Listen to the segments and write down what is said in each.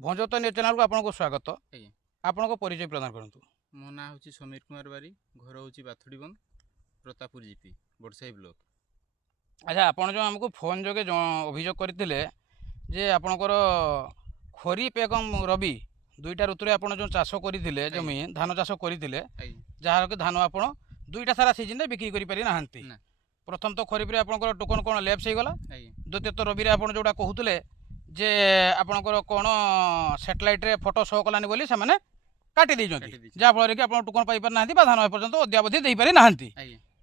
भंजत news channel को आपको स्वागत। आज्ञा आपन परिचय प्रदान करूँ। मो ना हूँ समीर कुमार बारी घर हूँ बाथुड़ीबंद प्रतापपुर जीपी बड़साई ब्लॉक। अच्छा आपन जो हमको फोन जोगे अभियोग करते जे आपणकर खरीफ एवं रबी दुईटा ऋतु में आपड़ जो चाष करते जमी धान चाष करते जार कि धान आप दुईटा सारा सीजन बिक्री करें। प्रथम तो खरीफ आपंकर टोकन कौन लैप्स हो गला, द्वितीय तो रबी आप जोटा कहते जे आपणकर कौन सैटेलाइट रे फोटो शो कलानी बोली से माने काटी दी जहाँफल कि आप टोकन पाई पारि ना धान एपर्तंत अद्यावधि दे पारि ना।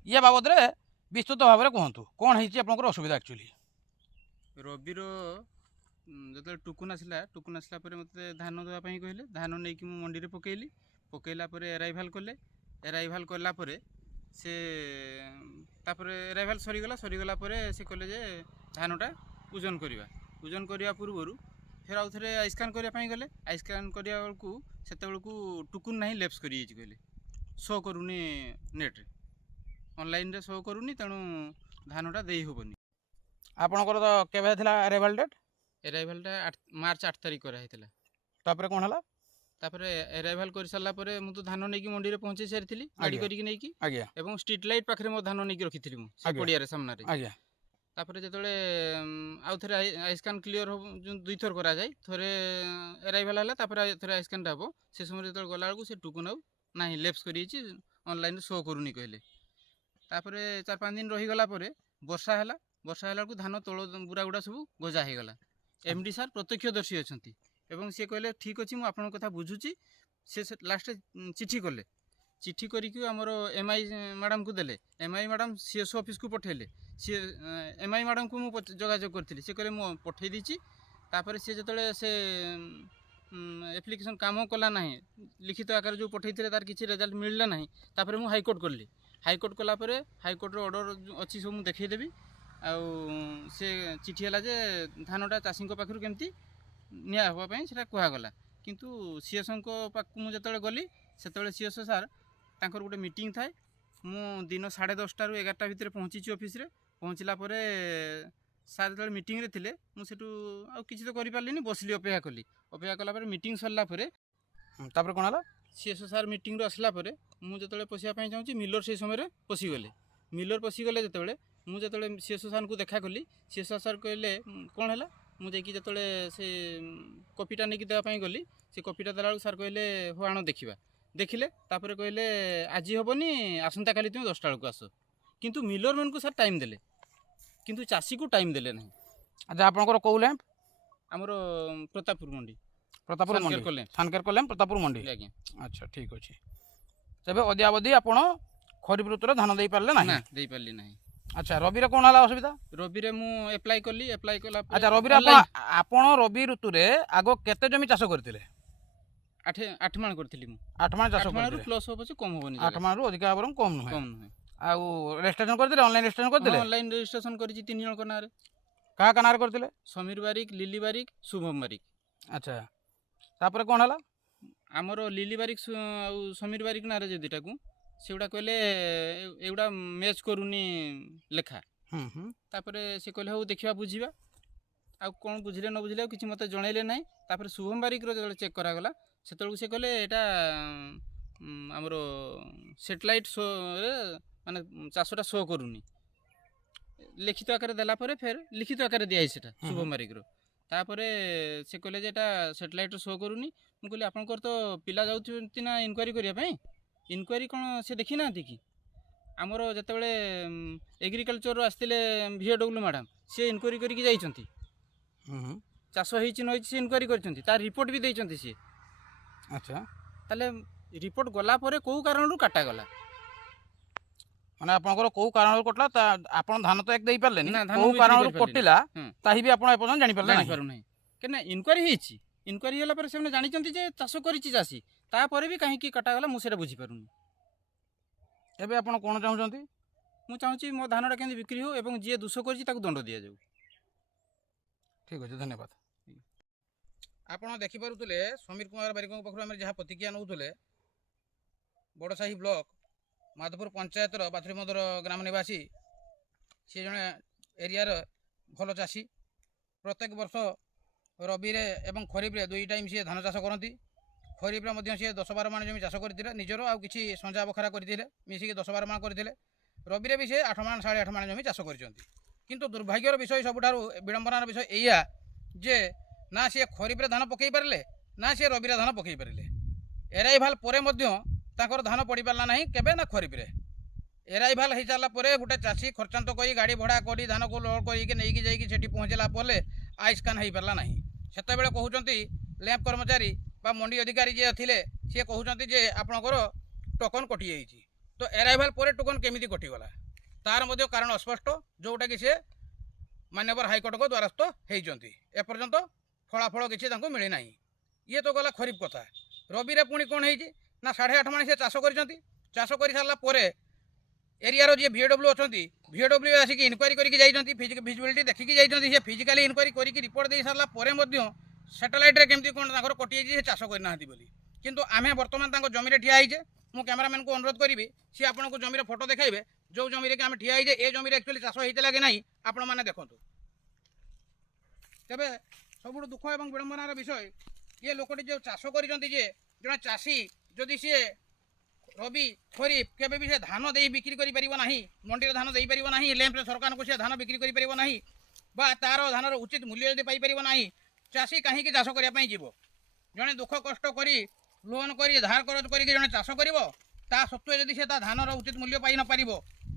ये बाबद रे विस्तृत भाव में कहतु कौन है असुविधा एक्चुअली। रबीर जो टुकुन आसला मत धान देवाई कहले धान नहीं कि मंडी में पकईली पकईला एराइभाल कले एराइभाल कलापर से एराइभाल सरीगला से कले जे धानटा ओजन करवा ओजन करने पूर्वर फिर आउ थे आइस्कान करने गले आइस्कान करने बेलू से टुकुन ना लेप्स कर कहले शो करूनी नेट्रे ऑनलाइन रे शो करूनी तेणु धानटा दे हेनी। आपणकर तो केबे थिला अराइवल डेट? एराइभालटा मार्च 8 तारिख कराइला। तापर कोन हला? तापर एराइभाल कर सारा पर मु तो धान नहीं कि मंडी रे पहुंचे सारी गाड़ी करके नहीं कि एवं स्ट्रीट लाइट पाखरे मो धान नहीं कि रखी थी से पड़िया रे सामना रे। तापर जेतले आउ थे आइस्कान क्लियर हो दुई थर करा जाय थरे एराइभाल हला तापर थरे आइस्कान हबो से समय जेतले गला बेलू से टुकुन आउ नाही लेप्स करिछि ऑनलाइन शो करूनी कहले। तापर 4-5 दिन रही गला परे वर्षा है धान तोल बुरा गुड़ा सब गजा हो गला। एमडी सार प्रत्यक्षदर्शी अच्छा एवं सी कहले ठीक अच्छे मुझे कथा बुझुची से लास्ट चिठी कले चिठी करके आमर एमआई मैडम को देले एमआई मैडम सीएसओ ऑफिस को पठेले सी एमआई मैडम को मुझे जोगाजोग करी से कहले मुझे पठे दीची तापर सी जो से एप्लिकेशन काम कला ना लिखित आकार जो पठे तार किसी रिजल्ट मिलला ना तापर मुझे हाईकोर्ट कली हाईकोर्ट कलापर हाईकोर्ट ऑर्डर अच्छी सब मुझे देखईदेवी आउ से चिठी है जे धानटा चाषी पाखर केमती नियापाई से कहगला किंतु सीएसओ पाक मुझे गली से सीएसओ सार तांकर गोटे मीटिंग थाए मु दिन 10:30 ରୁ 11ଟା भितर पहुँची ऑफिस रे पहुँचला सार जो मीटिंग रे थिले मुझे किसी तो करें बसली अपेक्षा कलापर मीटिंग सरला कौन है सीएसओ सार मीटिंग आसला मुझे पशियापाई चाहूँगी मिलर से समय पशिगले मिलर पशिगले जो मुझे सीएसओ सार को देखा कली सीएसओ सार कहले कौन है मुझे जो से कॉपीटा नहीं देवाई गली से कॉपीटा देला सार कहले हो आण देखा देखिले तापर कहले आज हेनी आसंता काली तुम 10टा बेलू आस किंतु मिलर मैन को सार टाइम देले किंतु चाषी को टाइम देले नहीं। अच्छा आपनकर कौ लैंप? आमर प्रतापपुर मंडी सानकेर कलेम प्रतापपुर मंडी। आज्ञा अच्छा ठीक अच्छे तेज अद्यावधि आप खरीफ ऋतु धान दे पारे ना? दे पारली ना। अच्छा रबी रे कौन है असुविधा? रबी रे मु एप्लाई कली एप्लाई कला। अच्छा रबी आपण रबी ऋतु रे आगो केते जमी चाष करथिले? 8 माण करथिली मु 8 माण चाष करथिले प्लस हो पछे कम होबनी 8 माण रु अधिक बरम कम नुहे आउ रजिस्ट्रेशन करथिले ऑनलाइन रजिस्ट्रेशन करथिले? ऑनलाइन रजिस्ट्रेशन करिछि 3 जण कनार का कनार करथिले? समीर बारिक लिली बारिक शुभम बारिक। अच्छा तापर कोन हला? आमर लिली बारिक समीर बारिक नारे जे दिटा को सेउडा कहले एउडा मैच करूनी लेखा तापर से कहले हो देखिबा बुझिबा आ कोन बुझिले न बुझिले किछि मते जणैले नै। तापर शुभम बारिक रो जे चेक करा गला सेतलु से कहले एटा आमर सैटेलाइट शो रे माने चाषटा शो करूनी लिखित आकार देला परे फिर लिखित आकार दिया सेटा शुभम बारिक रो तापर से कहले जे एटा सैटेलाइट शो करूनी मु कहले आपनकर तो पिला जाउथि ना इनक्वारी करिया पई इनक्वारी कौन से देखी ना कि आमर जिते एग्रिकल्चर आसते VAW मैडम सी इनक्वारी करके जाइछंती चाष होई से इनक्वारी करछंती तार रिपोर्ट भी देइछंती सी। अच्छा ताले रिपोर्ट गला परे को कारण काटा गला माने आपनकर को कारण कटला आपन धान तो एक देई पारले ना को कारण कटिला ताही भी आपन एपन जानि पारले नाही केना इनक्वारी हेछि इनक्वारी होला पर से जानिछंती जे चाष करिछि चासी तापर भी कहीं कटा गला मुझे बुझी पारुनी। एबे आपण कोन चाहुचंती? मु चाहूची मो धानटा केंदी बिक्री हो एवं जे दोष करछि ताकू दंड दिया जाऊ। ठीक अछि धन्यवाद। आपण देखि पारुतले समीर कुमार बारिक पखरु हम जहा प्रतिक्रिया नउतले बड़साही ब्लॉक माधवपुर पंचायत रो बाथुरीमंदर ग्राम निवासी सी जने एरिया रो भलो चासी प्रत्येक वर्ष ରବିରେ ଏବଂ ଖରିଫରେ 2 ଟାଇମ୍ ସିଏ ଧାନ ଚାଷ କରନ୍ତି। ଖରିଫରେ ମଧ୍ୟ ସିଏ 10-12 ମାଣ ଜମି ଚାଷ କରିଥିଲେ ନିଜର, ଆଉ କିଛି ସଞ୍ଜା ବଖରା କରିଥିଲେ, ମିଶିକି 10-12 ମାଣ କରିଥିଲେ। ରବିରେ ବି ସେ 8 ମାଣ 8.5 ମାଣ ଜମି ଚାଷ କରିଛନ୍ତି। କିନ୍ତୁ ଦୁର୍ଭାଗ୍ୟର ବିଷୟ, ସବୁଠାରୁ ବିଡ଼ମ୍ବନାର ବିଷୟ ଏଇଆ ଯେ ନା ସିଏ ଖରିଫରେ ଧାନ ପକାଇ ପାରିଲେ, ନା ସିଏ ରବିରେ ଧାନ ପକାଇ ପାରିଲେ। ଏରାଇଭାଲ ପରେ ମଧ୍ୟ ତାଙ୍କର ଧାନ ପଡ଼ିପାରିଲା ନାହିଁ କେବେ, ନା ଖରିଫରେ। ଏରାଇଭାଲ ହେଇସାରିଲା ପରେ ଗୋଟେ ଚାଷୀ ଖର୍ଚ୍ଚାନ୍ତ କରି ଗାଡ଼ି ଭଡ଼ା କରି ଧାନକୁ ଲୋଡ଼ କରିକି ନେଇକି ଯାଇକି ସେଠି ପହଞ୍ଚିଲା ପରେ ଆଇସ୍କାନ୍ ହେଇପାରିଲା ନାହିଁ। ସେତେବେଳେ କହୁଛନ୍ତି ଲ୍ୟାମ୍ପ କର୍ମଚାରୀ ବା ମଣ୍ଡି ଅଧିକାରୀ ଯିଏ ଥିଲେ ସିଏ କହୁଛନ୍ତି ଯେ ଆପଣଙ୍କର ଟୋକନ୍ କଟିଯାଇଛି। ତ ଏରାଇଭାଲ ପରେ ଟୋକନ୍ କେମିତି କଟିଗଲା, ତାର ମଧ୍ୟ କାରଣ ଅସ୍ପଷ୍ଟ, ଯେଉଁଟାକି ସେ ମାନ୍ୟବର ହାଇକୋର୍ଟଙ୍କ ଦ୍ୱାରସ୍ଥ ହେଇଛନ୍ତି। ଏପର୍ଯ୍ୟନ୍ତ ଫଳାଫଳ କିଛି ତାଙ୍କୁ ମିଳିନାହିଁ। ଇଏ ତ ଗଲା ଖରିଫ କଥା। ରବିରେ ପୁଣି କ'ଣ ହେଇଛି ନା 8.5 ମାଣ ସେ ଚାଷ କରିଛନ୍ତି। ଚାଷ କରିସାରିଲା ପରେ ଏରିଆର ଯିଏ VAW ଅଛନ୍ତି, VAW ଆସିକି ଇନକ୍ୱାରି କରିକି ଯାଇଛନ୍ତି, ଭିଜିବିଲିଟି ଦେଖିକି ଯାଇଛନ୍ତି। ସେ ଫିଜିକାଲି ଇନକ୍ୱାରି କରିକି ରିପୋର୍ଟ ଦେଇ ସାରିଲା ପରେ ମଧ୍ୟ ସାଟେଲାଇଟ୍ରେ କେମିତି କ'ଣ ତାଙ୍କର କଟିଯାଇଛି ସେ ଚାଷ କରିନାହାନ୍ତି ବୋଲି। କିନ୍ତୁ ଆମେ ବର୍ତ୍ତମାନ ତାଙ୍କ ଜମିରେ ଠିଆ ହେଇଛେ। ମୁଁ କ୍ୟାମେରାମ୍ୟାନକୁ ଅନୁରୋଧ କରିବି ସିଏ ଆପଣଙ୍କୁ ଜମିର ଫଟୋ ଦେଖାଇବେ, ଯେଉଁ ଜମିରେ କି ଆମେ ଠିଆ ହେଇଛେ। ଏ ଜମିରେ ଆକ୍ଚୁଆଲି ଚାଷ ହେଇଥିଲା କି ନାହିଁ ଆପଣମାନେ ଦେଖନ୍ତୁ। ତେବେ ସବୁଠୁ ଦୁଃଖ ଏବଂ ବିଡ଼ମ୍ବନାର ବିଷୟ, ଇଏ ଲୋକଟି ଯେଉଁ ଚାଷ କରିଛନ୍ତି, ଯେ ଜଣେ ଚାଷୀ ଯଦି ସିଏ ରବି ଖରିଫ କେବେ ବି ସେ ଧାନ ଦେଇ ବିକ୍ରି କରିପାରିବ ନାହିଁ, ମଣ୍ଡିରେ ଧାନ ଦେଇପାରିବ ନାହିଁ, ଲ୍ୟାମ୍ପରେ ସରକାରଙ୍କୁ ସେ ଧାନ ବିକ୍ରି କରିପାରିବ ନାହିଁ, ବା ତାର ଧାନର ଉଚିତ ମୂଲ୍ୟ ଯଦି ପାଇପାରିବ ନାହିଁ, ଚାଷୀ କାହିଁକି ଚାଷ କରିବା ପାଇଁ ଯିବ? ଜଣେ ଦୁଃଖ କଷ୍ଟ କରି ଲୋନ୍ କରି ଧାର କରଜ କରିକି ଜଣେ ଚାଷ କରିବ, ତା ସତ୍ତ୍ୱେ ଯଦି ସେ ତା ଧାନର ଉଚିତ ମୂଲ୍ୟ ପାଇ ନପାରିବ,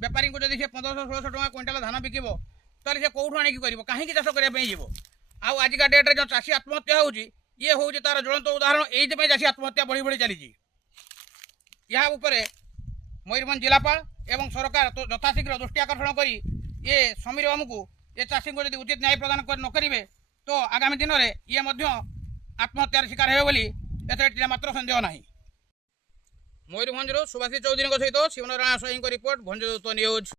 ବେପାରୀଙ୍କୁ ଯଦି ସେ 1500-1600 ଟଙ୍କା କୁଇଣ୍ଟାଲ ଧାନ ବିକିବ, ତାହେଲେ ସେ କେଉଁଠୁ ଆଣିକି କରିବ? କାହିଁକି ଚାଷ କରିବା ପାଇଁ ଯିବ? ଆଉ ଆଜିକା ଡେଟ୍ରେ ଯେଉଁ ଚାଷୀ ଆତ୍ମହତ୍ୟା ହେଉଛି, ଇଏ ହେଉଛି ତାର ଜ୍ୱଳନ୍ତ ଉଦାହରଣ। ଏଇଥିପାଇଁ ଚାଷୀ ଆତ୍ମହତ୍ୟା ବଢ଼ି ବଢ଼ି ଚାଲିଛି। ଏହା ଉପରେ ମୟୂରଭଞ୍ଜ ଜିଲ୍ଲାପାଳ ଏବଂ ସରକାର ଯଥାଶୀଘ୍ର ଦୃଷ୍ଟି ଆକର୍ଷଣ କରି ଏ ସମୀର ବାବୁଙ୍କୁ, ଏ ଚାଷୀଙ୍କୁ ଯଦି ଉଚିତ ନ୍ୟାୟ ପ୍ରଦାନ ନ କରିବେ, ତ ଆଗାମୀ ଦିନରେ ଇଏ ମଧ୍ୟ ଆତ୍ମହତ୍ୟାର ଶିକାର ହେବେ ବୋଲି ଏଥିରେ ମାତ୍ର ସନ୍ଦେହ ନାହିଁ। ମୟୂରଭଞ୍ଜରୁ ସୁଭାଷିଷ ଚୌଧୁରୀଙ୍କ ସହିତ ଶିବନାରାୟଣ ସ୍ୱାଇଁଙ୍କ ରିପୋର୍ଟ, ଭଞ୍ଜଦୂତ ନ୍ୟୁଜ୍।